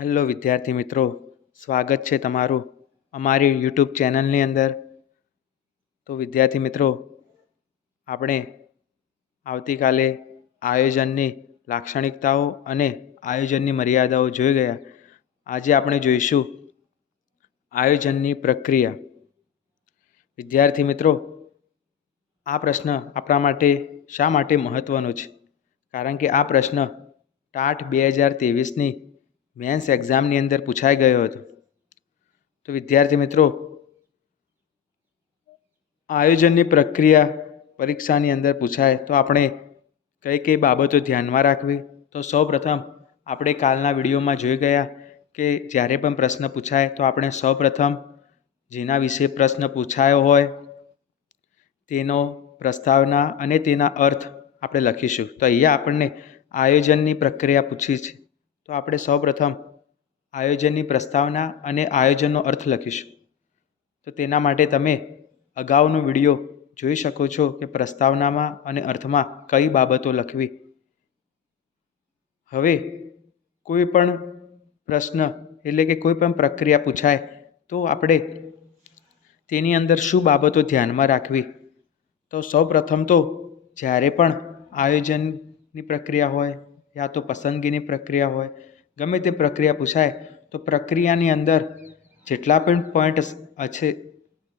Hello વિદ્યાર્થી મિત્રો, સ્વાગત છે તમારું અમારી યુટ્યુબ ચેનલની અંદર. તો વિદ્યાર્થી મિત્રો, આપણે આવતીકાલે આયોજનની લાક્ષણિકતાઓ અને આયોજનની મર્યાદાઓ જોઈ ગયા. આજે આપણે જોઈશું આયોજનની પ્રક્રિયા. વિદ્યાર્થી મિત્રો, આ પ્રશ્ન આપણા માટે શા માટે મહત્ત્વનો છે? કારણ કે આ પ્રશ્ન ટાટ બે હજાર ત્રેવીસની મેન્સ એક્ઝામની અંદર પૂછાઈ ગયો હતો. તો વિદ્યાર્થી મિત્રો, આયોજનની પ્રક્રિયા પરીક્ષાની અંદર પૂછાય, તો આપણે કઈ કઈ બાબતો ધ્યાનમાં રાખવી? તો સૌપ્રથમ આપણે કાલના વિડીયોમાં જોઈ ગયા કે જ્યારે પણ પ્રશ્ન પૂછાય, તો આપણે સૌપ્રથમ જેના વિશે પ્રશ્ન પૂછાયો હોય, તેનો પ્રસ્તાવના અને તેના અર્થ આપણે લખીશું. તો અહીંયા આપણને આયોજનની પ્રક્રિયા પૂછી છે. તો આપણે સૌપ્રથમ આયોજનની પ્રસ્તાવના અને આયોજનનો અર્થ લખીશું. તો તેના માટે તમે અગાઉનો વીડિયો જોઈ શકો છો કે પ્રસ્તાવનામાં અને અર્થમાં કઈ બાબતો લખવી. હવે કોઈ પણ પ્રશ્ન એટલે કે કોઈ પણ પ્રક્રિયા પૂછાય તો આપણે તેની અંદર શું બાબતો ધ્યાનમાં રાખવી? તો સૌ પ્રથમ તો જ્યારે પણ આયોજનની પ્રક્રિયા હોય યા તો પસંદગીની પ્રક્રિયા હોય, ગમે તે પ્રક્રિયા પૂછાય, તો પ્રક્રિયાની અંદર જેટલા પણ પોઈન્ટ છે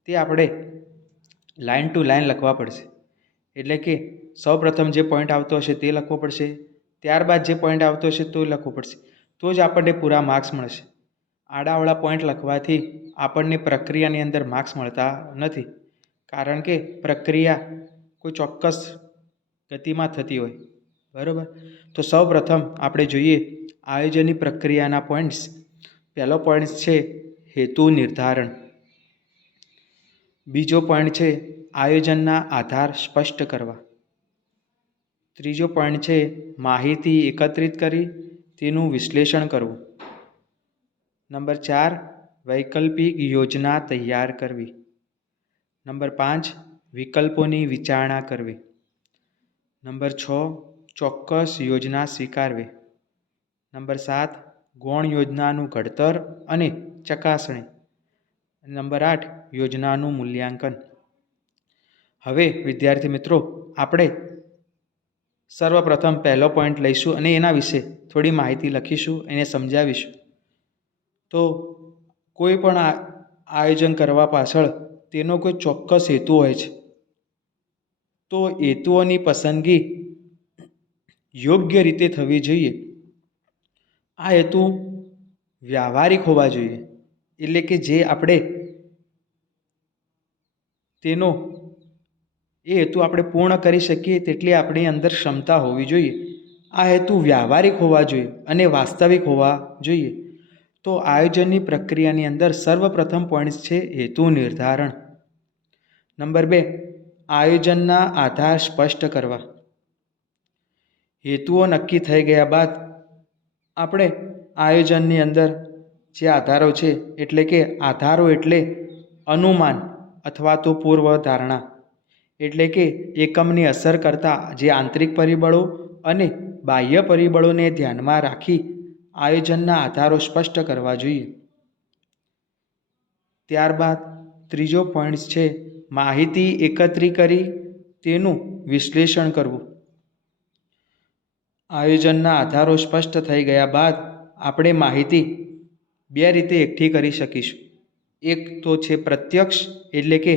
તે આપણે લાઇન ટુ લાઇન લખવા પડશે. એટલે કે સૌપ્રથમ જે પોઈન્ટ આવતો હશે તે લખવો પડશે, ત્યારબાદ જે પોઈન્ટ આવતો હશે તો લખવો પડશે. તો જ આપણને પૂરા માર્ક્સ મળશે. આડાવાળા પોઈન્ટ લખવાથી આપણને પ્રક્રિયાની અંદર માર્ક્સ મળતા નથી. કારણ કે પ્રક્રિયા કોઈ ચોક્કસ ગતિમાં થતી હોય. બરાબર? તો સૌપ્રથમ આપણે જોઈએ આયોજનની પ્રક્રિયાના પોઈન્ટ્સ. પહેલો પોઈન્ટ છે હેતુ નિર્ધારણ. બીજો પોઈન્ટ છે આયોજનના આધાર સ્પષ્ટ કરવા. ત્રીજો પોઈન્ટ છે માહિતી એકત્રિત કરી તેનું વિશ્લેષણ કરવું. નંબર ચાર, વૈકલ્પિક યોજના તૈયાર કરવી. નંબર પાંચ, વિકલ્પોની વિચારણા કરવી. નંબર છ ચોક્કસ યોજના સ્વીકારવી. નંબર સાત, ગૌણ યોજનાનું ઘડતર અને ચકાસણી. નંબર આઠ, યોજનાનું મૂલ્યાંકન. હવે, વિદ્યાર્થી મિત્રો, આપણે સર્વપ્રથમ પહેલો પોઈન્ટ લઈશું અને એના વિશે થોડી માહિતી લખીશું, એને સમજાવીશું. તો, કોઈ પણ આયોજન કરવા પાછળ તેનો કોઈ ચોક્કસ હેતુ હોય છે. તો હેતુઓની પસંદગી યોગ્ય રીતે થવી જોઈએ. આ હેતુ વ્યવહારિક હોવા જોઈએ. એટલે કે જે આપણે તેનો એ હેતુ આપણે પૂર્ણ કરી શકીએ તેટલી આપણી અંદર ક્ષમતા હોવી જોઈએ. આ હેતુ વ્યવહારિક હોવા જોઈએ અને વાસ્તવિક હોવા જોઈએ. તો આયોજનની પ્રક્રિયાની અંદર સર્વપ્રથમ પોઈન્ટ છે હેતુ નિર્ધારણ. નંબર બે, આયોજનના આધાર સ્પષ્ટ કરવા. હેતુઓ નક્કી થઈ ગયા બાદ આપણે આયોજનની અંદર જે આધારો છે, એટલે કે આધારો એટલે અનુમાન અથવા તો પૂર્વ ધારણા એટલે કે એકમની અસર કરતા જે આંતરિક પરિબળો અને બાહ્ય પરિબળોને ધ્યાનમાં રાખી આયોજનના આધારો સ્પષ્ટ કરવા જોઈએ. ત્યારબાદ ત્રીજો પોઈન્ટ છે, માહિતી એકત્રિત કરી તેનું વિશ્લેષણ કરવું. આયોજનના આધારો સ્પષ્ટ થઈ ગયા બાદ આપણે માહિતી બે રીતે એકઠી કરી શકીશું. એક તો છે પ્રત્યક્ષ, એટલે કે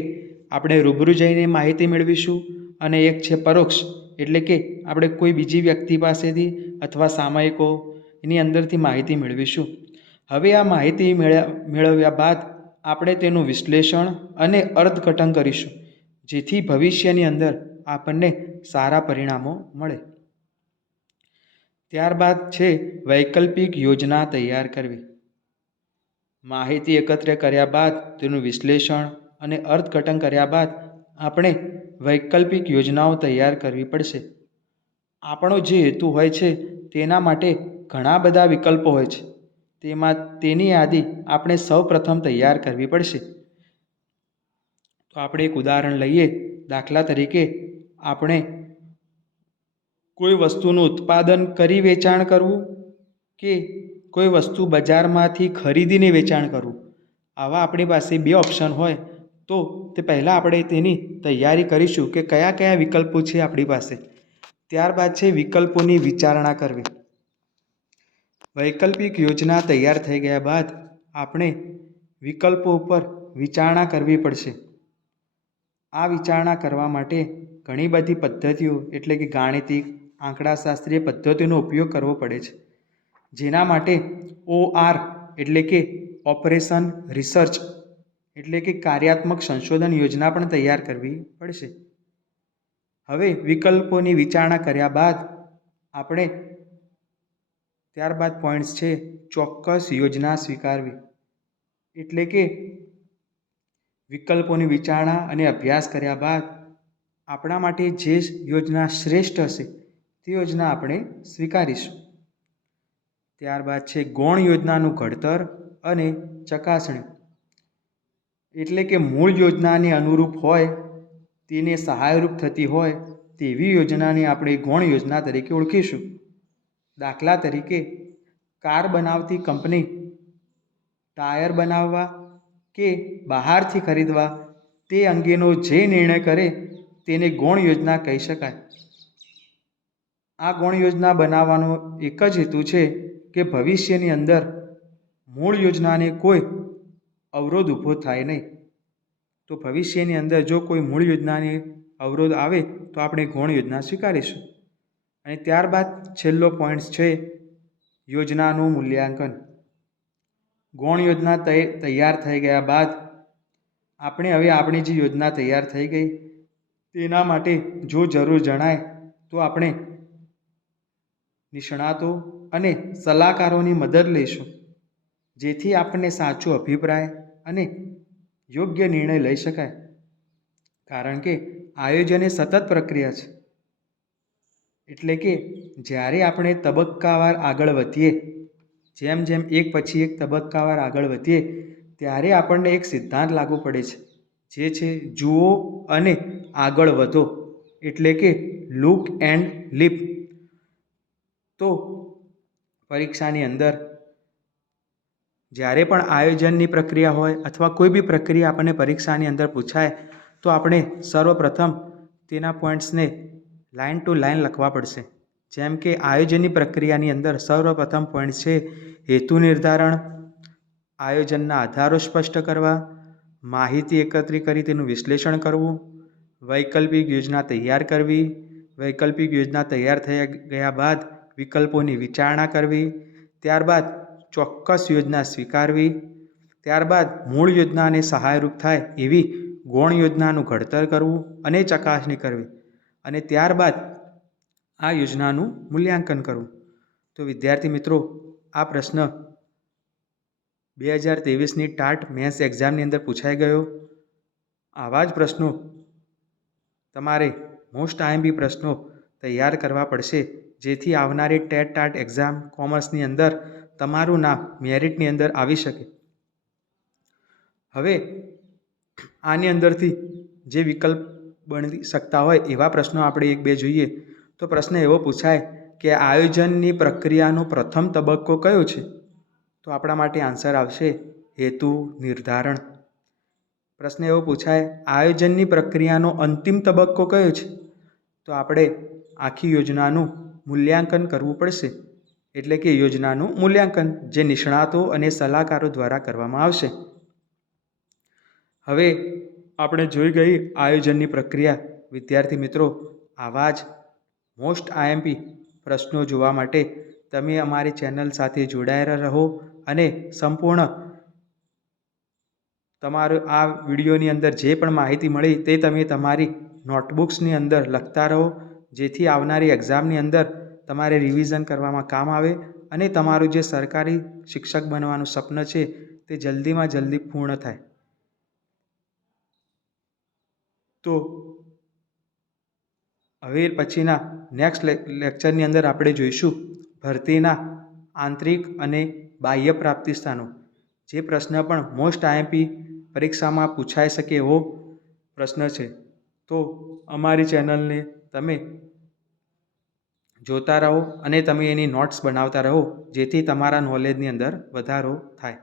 આપણે રૂબરૂ જઈને માહિતી મેળવીશું, અને એક છે પરોક્ષ, એટલે કે આપણે કોઈ બીજી વ્યક્તિ પાસેથી અથવા સામયિકો એની અંદરથી માહિતી મેળવીશું. હવે આ માહિતી મેળવ્યા મેળવ્યા બાદ આપણે તેનું વિશ્લેષણ અને અર્થઘટન કરીશું, જેથી ભવિષ્યની અંદર આપણને સારા પરિણામો મળે. ત્યારબાદ છે વૈકલ્પિક યોજના તૈયાર કરવી. માહિતી એકત્ર કર્યા બાદ તેનું વિશ્લેષણ અને અર્થઘટન કર્યા બાદ આપણે વૈકલ્પિક યોજનાઓ તૈયાર કરવી પડશે. આપણો જે હેતુ હોય છે તેના માટે ઘણા બધા વિકલ્પો હોય છે. તેમાં તેની યાદી આપણે સૌપ્રથમ તૈયાર કરવી પડશે. તો આપણે એક ઉદાહરણ લઈએ. દાખલા તરીકે આપણે કોઈ વસ્તુનું ઉત્પાદન કરી વેચાણ કરવું કે કોઈ વસ્તુ બજારમાંથી ખરીદીને વેચાણ કરવું? આવા આપણી પાસે બે ઓપ્શન હોય. તો તે પહેલાં આપણે તેની તૈયારી કરીશું કે કયા કયા વિકલ્પો છે આપણી પાસે. ત્યારબાદ છે વિકલ્પોની વિચારણા કરવી. વૈકલ્પિક યોજના તૈયાર થઈ ગયા બાદ આપણે વિકલ્પો ઉપર વિચારણા કરવી પડશે. આ વિચારણા કરવા માટે ઘણી બધી પદ્ધતિઓ, એટલે કે ગાણિતિક આંકડાશાસ્ત્રીય પદ્ધતિઓનો ઉપયોગ કરવો પડે છે. જેના માટે ઓઆર એટલે કે ઓપરેશન રિસર્ચ એટલે કે કાર્યાત્મક સંશોધન યોજના પણ તૈયાર કરવી પડશે. હવે વિકલ્પોની વિચારણા કર્યા બાદ આપણે ત્યારબાદ પોઈન્ટ્સ છે ચોક્કસ યોજના સ્વીકારવી. એટલે કે વિકલ્પોની વિચારણા અને અભ્યાસ કર્યા બાદ આપણા માટે જે યોજના શ્રેષ્ઠ હશે તે યોજના આપણે સ્વીકારીશું. ત્યારબાદ છે ગૌણ યોજનાનું ઘડતર અને ચકાસણી. એટલે કે મૂળ યોજનાને અનુરૂપ હોય, તેને સહાયરૂપ થતી હોય, તેવી યોજનાને આપણે ગૌણ યોજના તરીકે ઓળખીશું. દાખલા તરીકે, કાર બનાવતી કંપની, ટાયર બનાવવા કે બહારથી ખરીદવા, તે અંગેનો જે નિર્ણય કરે, તેને ગૌણ યોજના કહી શકાય. આ ગૌણ યોજના બનાવવાનો એક જ હેતુ છે કે ભવિષ્યની અંદર મૂળ યોજનાને કોઈ અવરોધ ઊભો થાય નહીં. તો ભવિષ્યની અંદર જો કોઈ મૂળ યોજનાને અવરોધ આવે તો આપણે ગૌણ યોજના સ્વીકારીશું. અને ત્યારબાદ છેલ્લો પોઈન્ટ છે યોજનાનું મૂલ્યાંકન. ગૌણ યોજના તૈયાર થઈ ગયા બાદ આપણે હવે આપણી જે યોજના તૈયાર થઈ ગઈ તેના માટે જો જરૂર જણાય તો આપણે નિષ્ણાતો અને સલાહકારોની મદદ લઈશું, જેથી આપણને સાચો અભિપ્રાય અને યોગ્ય નિર્ણય લઈ શકાય. કારણ કે આયોજન એ સતત પ્રક્રિયા છે. એટલે કે જ્યારે આપણે તબક્કાવાર આગળ વધીએ, જેમ જેમ એક પછી એક તબક્કાવાર આગળ વધીએ, ત્યારે આપણને એક સિદ્ધાંત લાગુ પડે છે, જે છે જુઓ અને આગળ વધો. એટલે કે લુક એન્ડ લીપ તો પરીક્ષાની અંદર જ્યારે પણ આયોજનની પ્રક્રિયા હોય અથવા કોઈ બી પ્રક્રિયા આપણને પરીક્ષાની અંદર પૂછાય, તો આપણે સર્વપ્રથમ તેના પોઈન્ટ્સને લાઇન ટુ લાઇન લખવા પડશે. જેમ કે આયોજનની પ્રક્રિયાની અંદર સર્વપ્રથમ પોઈન્ટ છે હેતુ નિર્ધારણ, આયોજનના આધારો સ્પષ્ટ કરવા, માહિતી એકત્રિત કરી તેનું વિશ્લેષણ કરવું, વૈકલ્પિક યોજના તૈયાર કરવી, વૈકલ્પિક યોજના તૈયાર થઈ ગયા બાદ વિકલ્પોની વિચારણા કરવી, ત્યારબાદ ચોક્કસ યોજના સ્વીકારવી, ત્યારબાદ મૂળ યોજનાને સહાયરૂપ થાય એવી ગૌણ યોજનાનું ઘડતર કરવું અને ચકાસણી કરવી અને ત્યારબાદ આ યોજનાનું મૂલ્યાંકન કરવું. તો વિદ્યાર્થી મિત્રો, આ પ્રશ્ન બે હજાર ત્રેવીસની ટાટ મેથ્સ એક્ઝામની અંદર પૂછાઈ ગયો. આવા જ પ્રશ્નો તમારે મોસ્ટ આઈએમબી પ્રશ્નો તૈયાર કરવા પડશે. જેથી આવનારી ટેટ ટાટ એક્ઝામ કોમર્સની અંદર તમારું નામ મેરિટની અંદર આવી શકે. હવે, આની અંદરથી જે વિકલ્પ બની શકતા હોય એવા પ્રશ્નો આપણે એક બે જોઈએ. તો પ્રશ્ન એવો પૂછાય કે આયોજનની પ્રક્રિયાનો પ્રથમ તબક્કો કયો છે? તો આપણા માટે આન્સર આવશે હેતુ, નિર્ધારણ. પ્રશ્ન એવો પૂછાય, આયોજનની પ્રક્રિયાનો અંતિમ તબક્કો કયો છે? તો આપણે આખી યોજનાનું મૂલ્યાંકન કરવું પડશે. એટલે કે યોજનાનું મૂલ્યાંકન, જે નિષ્ણાતો અને સલાહકારો દ્વારા કરવામાં આવશે. હવે આપણે જોઈ ગઈ આયોજનની પ્રક્રિયા. વિદ્યાર્થી મિત્રો, આવા જ મોસ્ટ આઈએમપી પ્રશ્નો જોવા માટે તમે અમારી ચેનલ સાથે જોડાયેલા રહો અને સંપૂર્ણ તમારું આ વિડીયોની અંદર જે પણ માહિતી મળી તે તમે તમારી નોટબુક્સની અંદર લખતા રહો. જેથી આવનારી એક્ઝામની અંદર તમારે રિવિઝન કરવામાં કામ આવે અને તમારું જે સરકારી શિક્ષક બનવાનું સ્વપ્ન છે તે જલ્દીમાં જલ્દી પૂર્ણ થાય. તો હવે પછીના નેક્સ્ટ લેક્ચરની અંદર આપણે જોઈશું ભરતીના આંતરિક અને બાહ્ય પ્રાપ્તિ સ્થાનો. જે પ્રશ્ન પણ મોસ્ટ આઈએમપી પરીક્ષામાં પૂછાઈ શકે એવો પ્રશ્ન છે. તો અમારી ચેનલને તમે જોતા રહો અને તમે એની નોટ્સ બનાવતા રહો, જેથી તમારા નોલેજની અંદર વધારો થાય.